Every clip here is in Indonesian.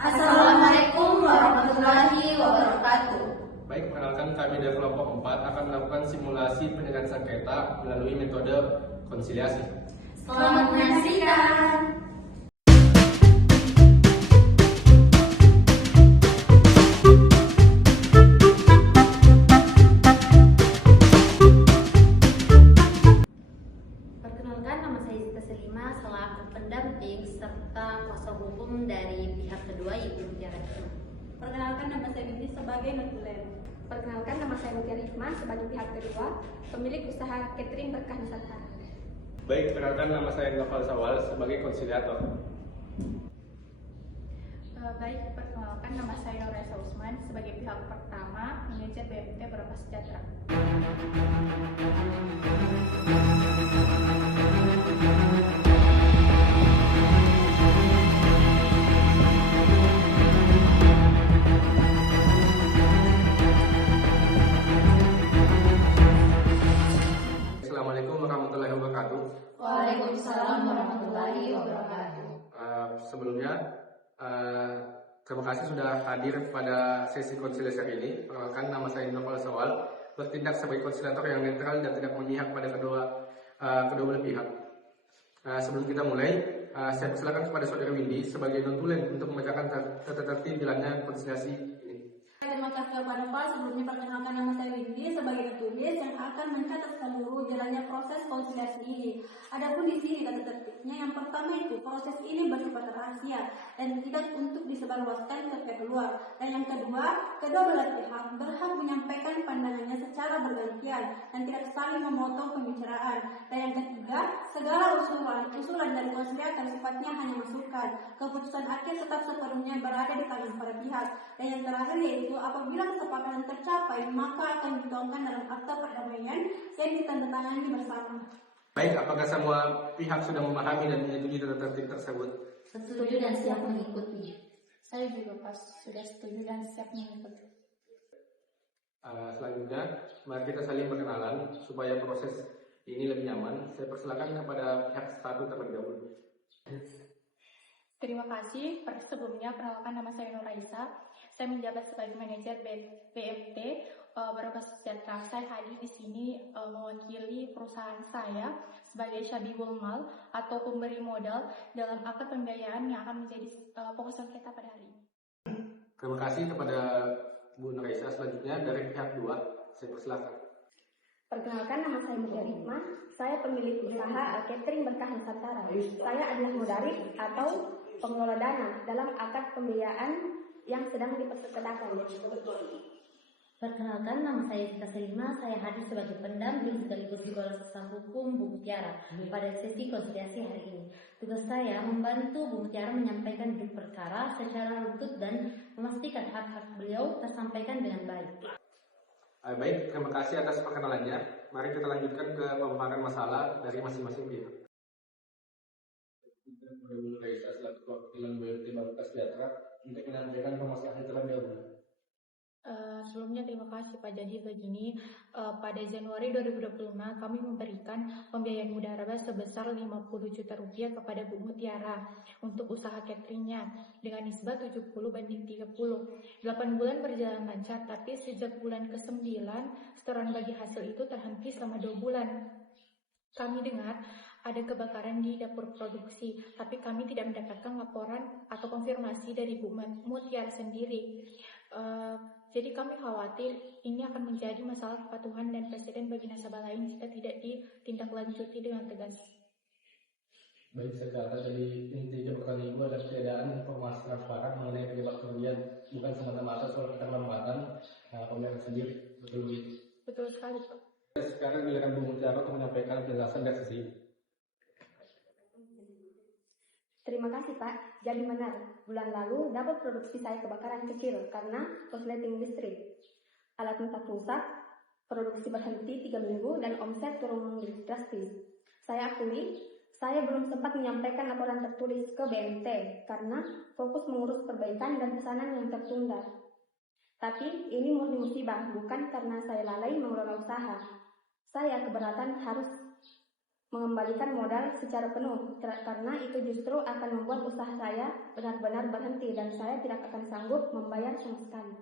Assalamualaikum warahmatullahi wabarakatuh. Baik, perkenalkan kami dari kelompok 4 akan melakukan simulasi penyelesaian sengketa melalui metode konsiliasi. Selamat menyaksikan. Perkenalkan, nama saya Zita Selima selaku pendamping serta kuasa hukum dari pihak kedua yaitu Mutiara Hikmah. Perkenalkan, nama saya Windy sebagai notulen. Perkenalkan, nama saya Mutiara Hikmah sebagai pihak kedua, pemilik usaha catering Berkah Nusantara. Baik, perkenalkan nama saya Noval Sawal sebagai konsiliator. Baik, perkenalkan, nama saya Noresa Usman sebagai pihak pertama, manajer BMT Berkah Sejahtera. Assalamualaikum warahmatullahi wabarakatuh. Waalaikumsalam warahmatullahi wabarakatuh. Sebelumnya, terima kasih sudah hadir pada sesi konsiliasi hari ini. Perkenalkan, nama saya Noval Sawal, bertindak sebagai konsiliator yang netral dan tidak memihak pada kedua belah pihak. Sebelum kita mulai, saya persilakan kepada saudara Windy sebagai non-tulen untuk membacakan tata tertib jalannya konsiliasi ini. Terima kasih kepada Pak. Sebelumnya perkenalkan, nama saya Windy sebagai petulis yang akan mencatat seluruh jalannya proses konsiliasi ini. Adapun di sini tata tertibnya, yang pertama itu proses ini bersifat rahasia dan tidak untuk disebarluaskan ke pihak luar. Dan yang kedua, kedua belah pihak berhak menyampaikan pandangannya secara bergantian dan tidak saling memotong pembicaraan. Dan yang ketiga, segala usulan dari konsiliator sifatnya hanya masukan. Keputusan akhir tetap sepenuhnya berada di tangan para pihak. Dan yang terakhir yaitu apabila kesepakatan tercapai, maka akan dituangkan dalam akta perdamaian yang ditandatangani bersama. Baik, apakah semua pihak sudah memahami dan menyetujui tata tertib tersebut? Setuju dan siap mengikuti. Saya juga sudah setuju dan siap mengikuti. Selanjutnya, mari kita saling berkenalan supaya proses ini lebih nyaman. Saya persilakan kepada pihak satu terlebih dahulu. Terima kasih. Sebelumnya, perkenalkan, nama saya Nur Raisa. Saya menjabat sebagai manajer BMT Berkah Sejahtera. Saya hadir di sini mewakili perusahaan saya sebagai Syabibul Mal atau pemberi modal dalam akad pembiayaan yang akan menjadi pokok sengketa pada hari ini. Terima kasih kepada Bu Nuraisa. Selanjutnya dari pihak 2, saya persilakan. Perkenalkan, nama saya Mutiara Hikmah. Saya pemilik usaha catering Berkah Nusantara. Saya adalah mudarris atau pengelola dana dalam akad pembiayaan yang sedang dipersengketakan. Perkenalkan, nama saya Zita Selima, saya hadir sebagai pendamping sekaligus juga kuasa hukum Bu Mutiara pada sesi konsiliasi hari ini. Tugas saya membantu Bu Mutiara menyampaikan duduk perkara secara runtut dan memastikan hak-hak beliau tersampaikan dengan baik. Baik, terima kasih atas perkenalannya. Mari kita lanjutkan ke pemaparan masalah dari masing-masing pihak. Bu Nuraisa selaku perwakilan BMT Berkah Sejahtera untuk menyampaikan permasalahan terlebih dahulu. Sebelumnya terima kasih Pak. Jadi begini, pada Januari 2025 kami memberikan pembiayaan mudarabah sebesar 50 juta rupiah kepada Bu Mutiara untuk usaha cateringnya dengan nisbah 70/30. 8 bulan berjalan lancar, tapi sejak bulan ke-9 setoran bagi hasil itu terhenti selama 2 bulan. Kami dengar ada kebakaran di dapur produksi, tapi kami tidak mendapatkan laporan atau konfirmasi dari Bu Mutiara sendiri. Jadi kami khawatir ini akan menjadi masalah kepatuhan dan presiden bagi nasabah lain jika tidak ditindaklanjuti dengan tegas. Baik, saya catat dari inti jabatan Ibu adalah ketiadaan informasi transparan mengenai penyebab kerugian, bukan semata-mata soal keterlambatan pembayaran sendiri. Betul Bu? Betul sekali Pak. Sekarang giliran Bu Mutiara untuk menyampaikan penjelasan dari sisi. Terima kasih Pak. Jadi benar, bulan lalu dapur produksi saya kebakaran kecil karena korsleting listrik. Alat minta rusak, produksi berhenti 3 minggu dan omset turun drastis. Saya akui, saya belum sempat menyampaikan laporan tertulis ke BMT karena fokus mengurus perbaikan dan pesanan yang tertunda. Tapi ini murni musibah, bukan karena saya lalai mengelola usaha. Saya keberatan harus mengembalikan modal secara penuh, karena itu justru akan membuat usaha saya benar-benar berhenti dan saya tidak akan sanggup membayar sama sekali.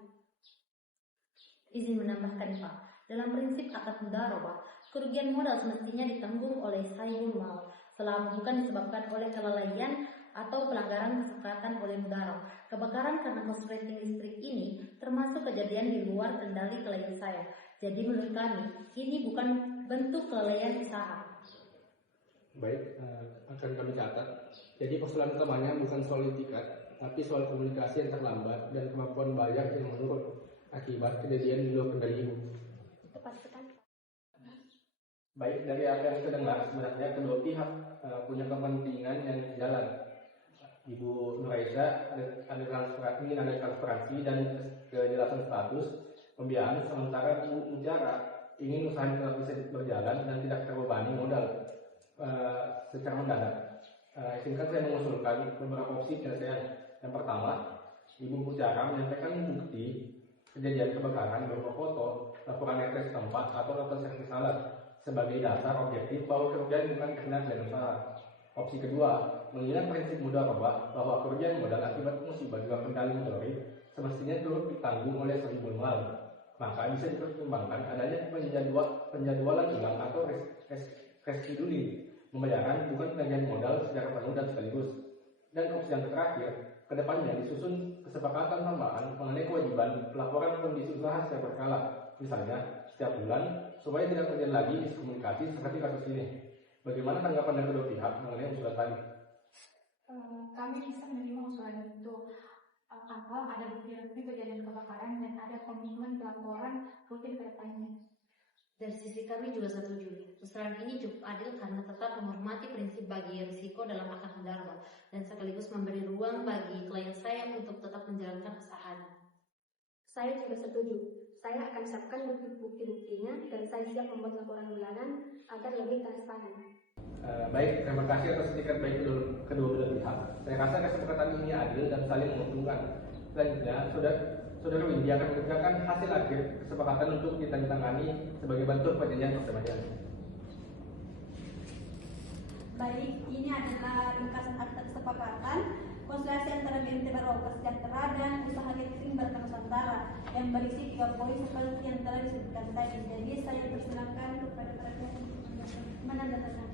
Izin menambahkan Pak, dalam prinsip akad mudharabah, kerugian modal semestinya ditanggung oleh sahibul mal selama bukan disebabkan oleh kelalaian atau pelanggaran kesepakatan oleh mudharab. Kebakaran karena korsleting listrik ini termasuk kejadian di luar kendali klien saya. Jadi menurut kami, ini bukan bentuk kelalaian usaha. Baik, akan kami catat. Jadi persoalan utamanya bukan soal itikat, tapi soal komunikasi yang terlambat dan kemampuan bayar yang menurun akibat kejadian di luar kendali Ibu. Tepat sekali. Baik, dari apa yang kita dengar, sebenarnya kedua pihak punya kepentingan yang jalan. Ibu Nuraisa ingin ada transparansi dan kejelasan status pembiayaan, sementara Ibu Mutiara ingin usaha tetap bisa berjalan dan tidak terbebani modal secara mendadak. Izinkan saya mengusulkan beberapa opsi penyelesaian. Yang pertama, Ibu Mutiara menyampaikan bukti kejadian kebakaran berupa foto, laporan RT setempat atau nota servis alat sebagai dasar objektif bahwa kerugian bukan karena klien usaha. Opsi kedua, mengingat prinsip mudharabah bahwa kerugian modal akibat musibah juga kendali mudharib semestinya turut ditanggung oleh sahibul mal. Maka bisa dipertimbangkan adanya penjadwalan ulang atau reschedule pembayaran bukan penagihan modal secara penuh dan sekaligus. Dan opsi yang terakhir, kedepannya disusun kesepakatan tambahan mengenai kewajiban pelaporan kondisi usaha secara berkala, misalnya setiap bulan, supaya tidak terjadi lagi miskomunikasi seperti kasus ini. Bagaimana tanggapan dari kedua pihak mengenai usulan tadi? Kami bisa menerima usulan itu asal ada bukti kejadian kebakaran dan ada komitmen pelaporan rutin ke depannya. Dari sisi kami juga setuju. Usulan ini cukup adil karena tetap menghormati prinsip bagi risiko dalam akad mudharabah dan sekaligus memberi ruang bagi klien saya untuk tetap menjalankan usahanya. Saya juga setuju. Saya akan siapkan bukti-buktinya dan saya siap membuat laporan bulanan agar lebih transparan. Baik, terima kasih atas etikat baik kedua belah pihak. Saya rasa kesepakatan ini adil dan saling menguntungkan. Selanjutnya, Saudara Windy akan mengerjakan hasil akhir kesepakatan untuk ditandatangani sebagai bentuk perjanjian perdamaian. Baik, ini adalah ringkasan akta kesepakatan konsultasi antara BNT Baroka Sejahtera dan usaha catering Berkah Nusantara yang berisi 3 poin seperti yang telah disebutkan tadi. Jadi saya persilakan kepada para pihak untuk menandatangani.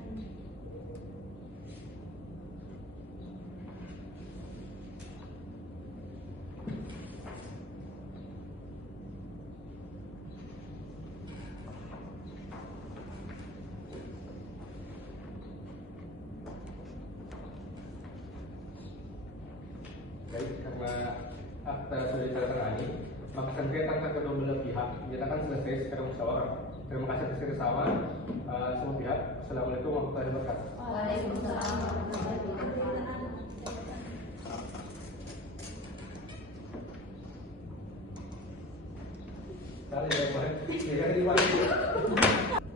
Baik, karena akta sudah ditandatangani, maka sengketa antara kedua belah pihak dinyatakan selesai secara musyawarah. Terima kasih atas kerjasama semua pihak. Assalamualaikum warahmatullahi wabarakatuh. Waalaikumsalam warahmatullahi wabarakatuh.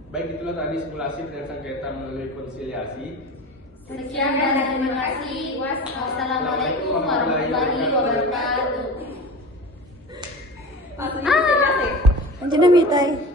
Baik, itulah tadi simulasi penyelesaian sengketa melalui konsiliasi. Sekian dan terima kasih. Wassalamualaikum warahmatullahi wabarakatuh. Anjana mitai.